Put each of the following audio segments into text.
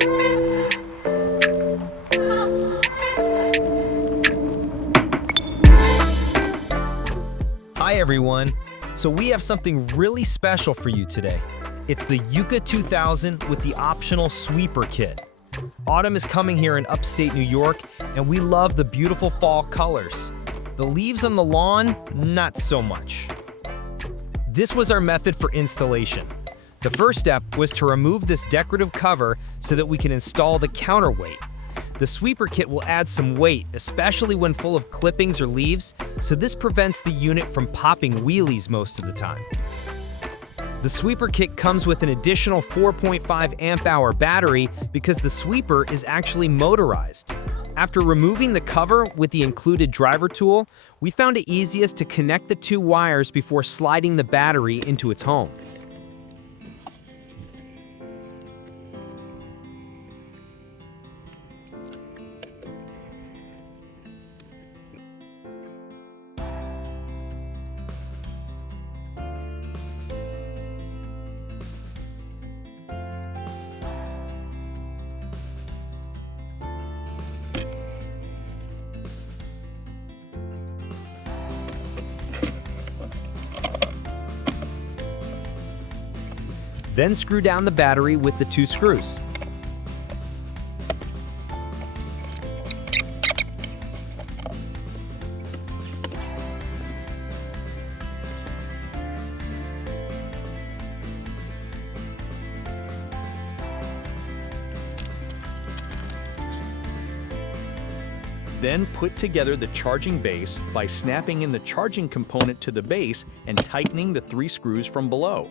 Hi everyone! So we have something really special for you today. It's the Yuka 2000 with the optional sweeper kit. Autumn is coming here in upstate New York, and we love the beautiful fall colors. The leaves on the lawn, not so much. This was our method for installation. The first step was to remove this decorative cover so that we can install the counterweight. The sweeper kit will add some weight, especially when full of clippings or leaves, so this prevents the unit from popping wheelies most of the time. The sweeper kit comes with an additional 4.5 amp-hour battery because the sweeper is actually motorized. After removing the cover with the included driver tool, we found it easiest to connect the two wires before sliding the battery into its home. Then screw down the battery with the two screws. Then put together the charging base by snapping in the charging component to the base and tightening the 3 screws from below.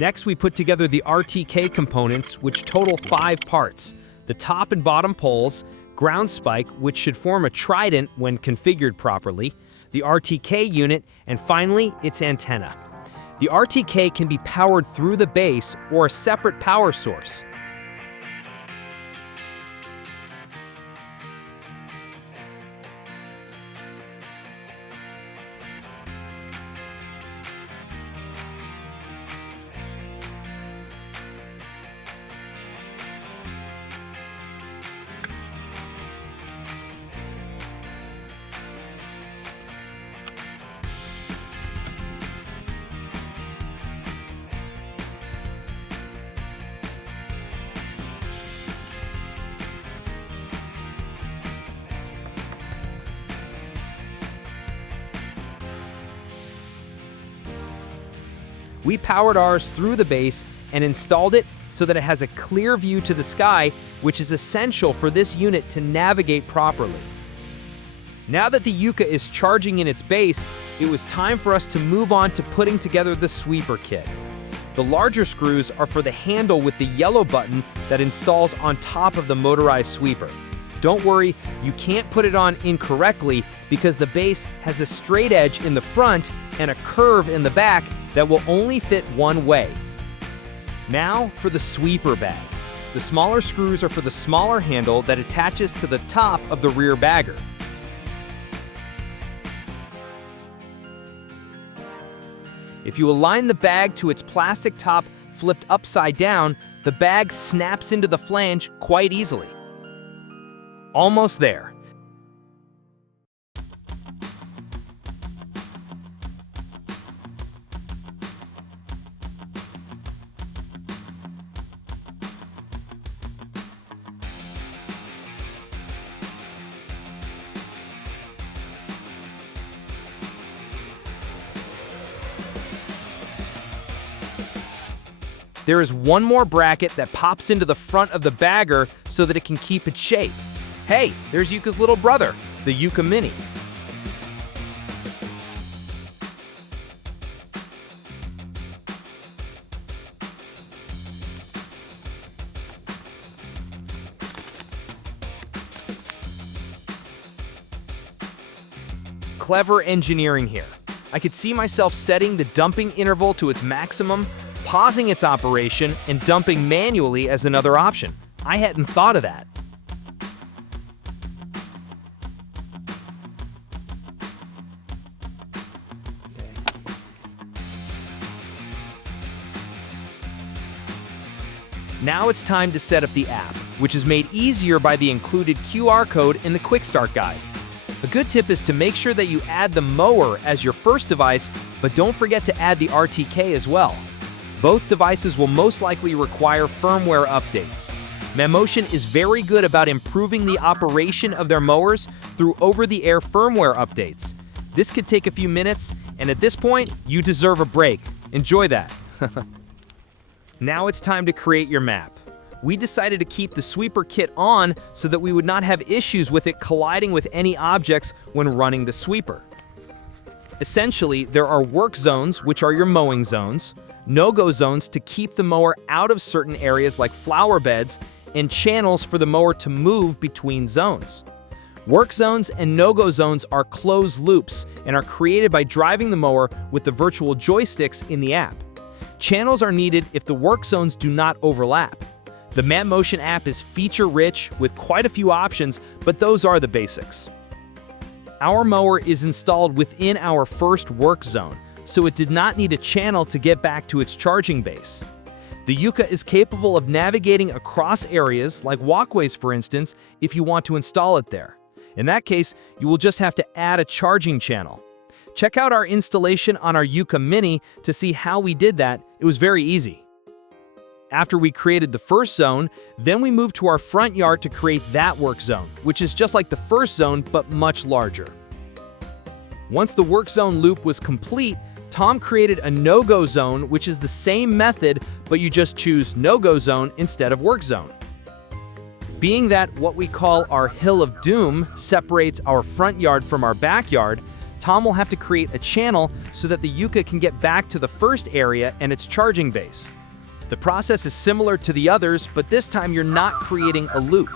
Next, we put together the RTK components, which total 5 parts: the top and bottom poles, ground spike, which should form a trident when configured properly, the RTK unit, and finally, its antenna. The RTK can be powered through the base or a separate power source. We powered ours through the base and installed it so that it has a clear view to the sky, which is essential for this unit to navigate properly. Now that the Yuka is charging in its base, it was time for us to move on to putting together the sweeper kit. The larger screws are for the handle with the yellow button that installs on top of the motorized sweeper. Don't worry, you can't put it on incorrectly because the base has a straight edge in the front and a curve in the back that will only fit one way. Now for the sweeper bag. The smaller screws are for the smaller handle that attaches to the top of the rear bagger. If you align the bag to its plastic top flipped upside down, the bag snaps into the flange quite easily. Almost there. There is one more bracket that pops into the front of the bagger so that it can keep its shape. Hey, there's Yuka's little brother, the Yuka Mini. Clever engineering here. I could see myself setting the dumping interval to its maximum, pausing its operation, and dumping manually as another option. I hadn't thought of that. Now it's time to set up the app, which is made easier by the included QR code in the Quick Start Guide. A good tip is to make sure that you add the mower as your first device, but don't forget to add the RTK as well. Both devices will most likely require firmware updates. Mammotion is very good about improving the operation of their mowers through over-the-air firmware updates. This could take a few minutes, and at this point, you deserve a break. Enjoy that. Now it's time to create your map. We decided to keep the sweeper kit on so that we would not have issues with it colliding with any objects when running the sweeper. Essentially, there are work zones, which are your mowing zones, no-go zones to keep the mower out of certain areas like flower beds, and channels for the mower to move between zones. Work zones and no-go zones are closed loops and are created by driving the mower with the virtual joysticks in the app. Channels are needed if the work zones do not overlap. The Mammotion app is feature-rich with quite a few options, but those are the basics. Our mower is installed within our first work zone, so it did not need a channel to get back to its charging base. The Yuka is capable of navigating across areas, like walkways for instance, if you want to install it there. In that case, you will just have to add a charging channel. Check out our installation on our Yuka Mini to see how we did that. It was very easy. After we created the first zone, then we moved to our front yard to create that work zone, which is just like the first zone but much larger. Once the work zone loop was complete, Tom created a no-go zone, which is the same method, but you just choose no-go zone instead of work zone. Being that what we call our Hill of Doom separates our front yard from our backyard, Tom will have to create a channel so that the Yuka can get back to the first area and its charging base. The process is similar to the others, but this time you're not creating a loop.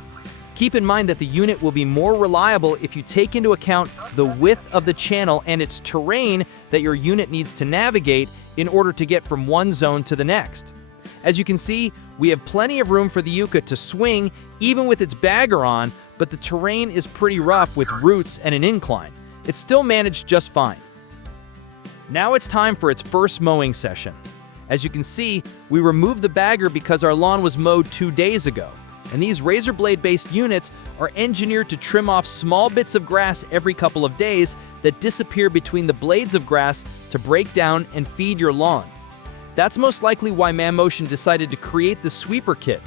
Keep in mind that the unit will be more reliable if you take into account the width of the channel and its terrain that your unit needs to navigate in order to get from one zone to the next. As you can see, we have plenty of room for the Yuka to swing even with its bagger on, but the terrain is pretty rough with roots and an incline. It's still managed just fine. Now it's time for its first mowing session. As you can see, we removed the bagger because our lawn was mowed 2 days ago, and these razor blade-based units are engineered to trim off small bits of grass every couple of days that disappear between the blades of grass to break down and feed your lawn. That's most likely why Mammotion decided to create the sweeper kit.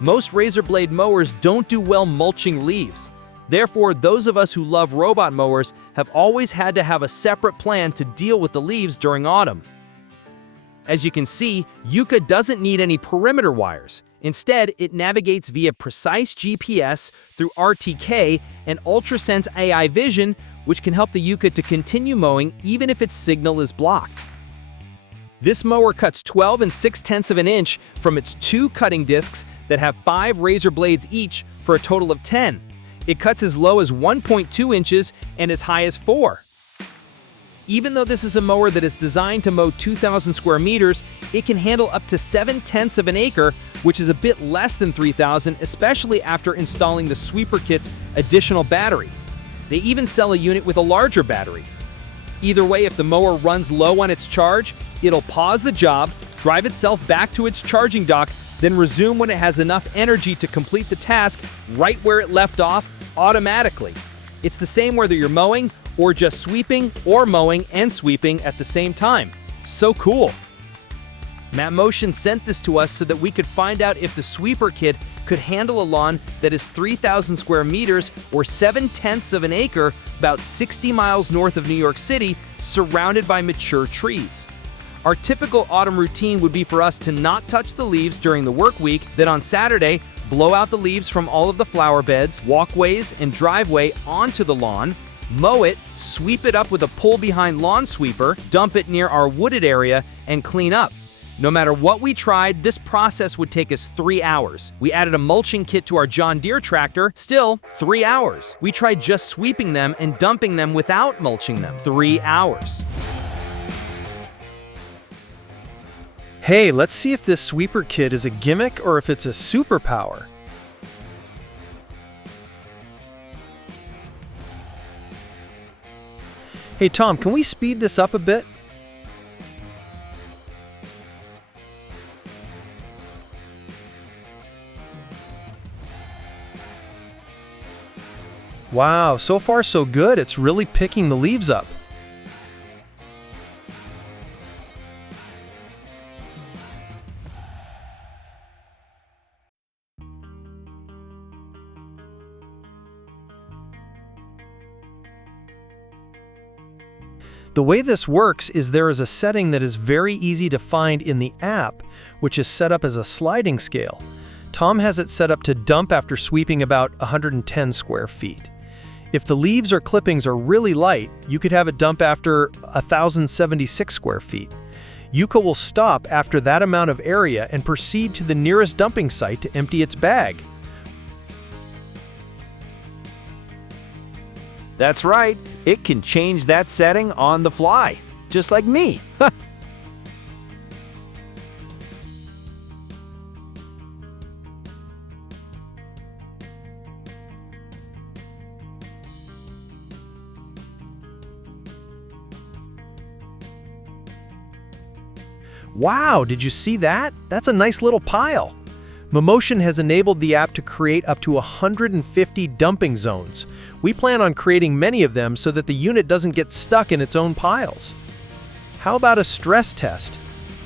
Most razor blade mowers don't do well mulching leaves. Therefore, those of us who love robot mowers have always had to have a separate plan to deal with the leaves during autumn. As you can see, Yuka doesn't need any perimeter wires. Instead, it navigates via precise GPS through RTK and UltraSense AI vision, which can help the Yuka to continue mowing even if its signal is blocked. This mower cuts 12 6/10 of an inch from its 2 cutting discs that have 5 razor blades each for a total of 10. It cuts as low as 1.2 inches and as high as 4. Even though this is a mower that is designed to mow 2,000 square meters, it can handle up to 7/10 of an acre, which is a bit less than 3,000, especially after installing the sweeper kit's additional battery. They even sell a unit with a larger battery. Either way, if the mower runs low on its charge, it'll pause the job, drive itself back to its charging dock, then resume when it has enough energy to complete the task right where it left off automatically. It's the same whether you're mowing or just sweeping or mowing and sweeping at the same time. So cool. Mammotion sent this to us so that we could find out if the sweeper kit could handle a lawn that is 3,000 square meters or 7/10 of an acre, about 60 miles north of New York City, surrounded by mature trees. Our typical autumn routine would be for us to not touch the leaves during the work week, then on Saturday, blow out the leaves from all of the flower beds, walkways, and driveway onto the lawn, mow it, sweep it up with a pull-behind lawn sweeper, dump it near our wooded area, and clean up. No matter what we tried, this process would take us 3 hours. We added a mulching kit to our John Deere tractor, still 3 hours. We tried just sweeping them and dumping them without mulching them, 3 hours. Hey, let's see if this sweeper kit is a gimmick or if it's a superpower. Hey Tom, can we speed this up a bit? Wow, so far so good. It's really picking the leaves up. The way this works is there is a setting that is very easy to find in the app, which is set up as a sliding scale. Tom has it set up to dump after sweeping about 110 square feet. If the leaves or clippings are really light, you could have it dump after 1,076 square feet. Yuka will stop after that amount of area and proceed to the nearest dumping site to empty its bag. That's right, it can change that setting on the fly, just like me. Wow, did you see that? That's a nice little pile. Mammotion has enabled the app to create up to 150 dumping zones. We plan on creating many of them so that the unit doesn't get stuck in its own piles. How about a stress test?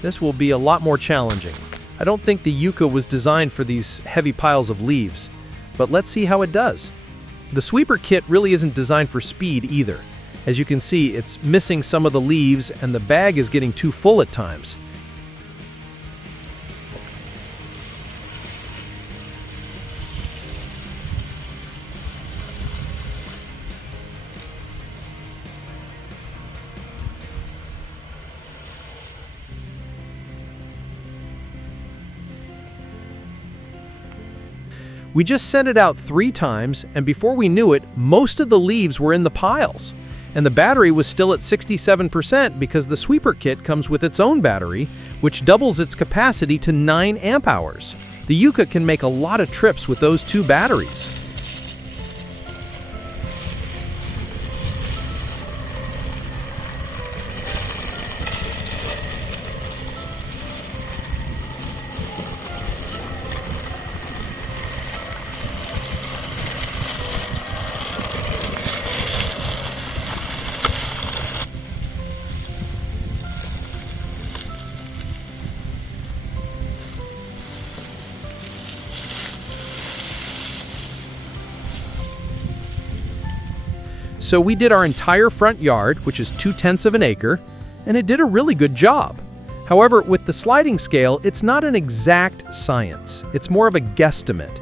This will be a lot more challenging. I don't think the Yuka was designed for these heavy piles of leaves, but let's see how it does. The sweeper kit really isn't designed for speed either. As you can see, it's missing some of the leaves and the bag is getting too full at times. We just sent it out 3 times, and before we knew it, most of the leaves were in the piles. And the battery was still at 67% because the sweeper kit comes with its own battery, which doubles its capacity to 9 amp hours. The Yuka can make a lot of trips with those 2 batteries. So we did our entire front yard, which is 2/10 of an acre, and it did a really good job. However, with the sliding scale, it's not an exact science. It's more of a guesstimate.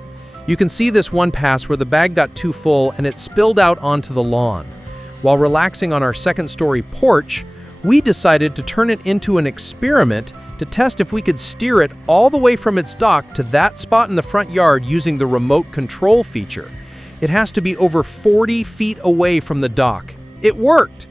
You can see this one pass where the bag got too full and it spilled out onto the lawn. While relaxing on our second-story porch, we decided to turn it into an experiment to test if we could steer it all the way from its dock to that spot in the front yard using the remote control feature. It has to be over 40 feet away from the dock. It worked!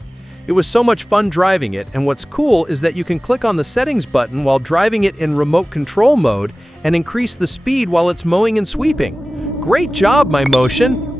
It was so much fun driving it, and what's cool is that you can click on the settings button while driving it in remote control mode and increase the speed while it's mowing and sweeping. Great job, Mammotion!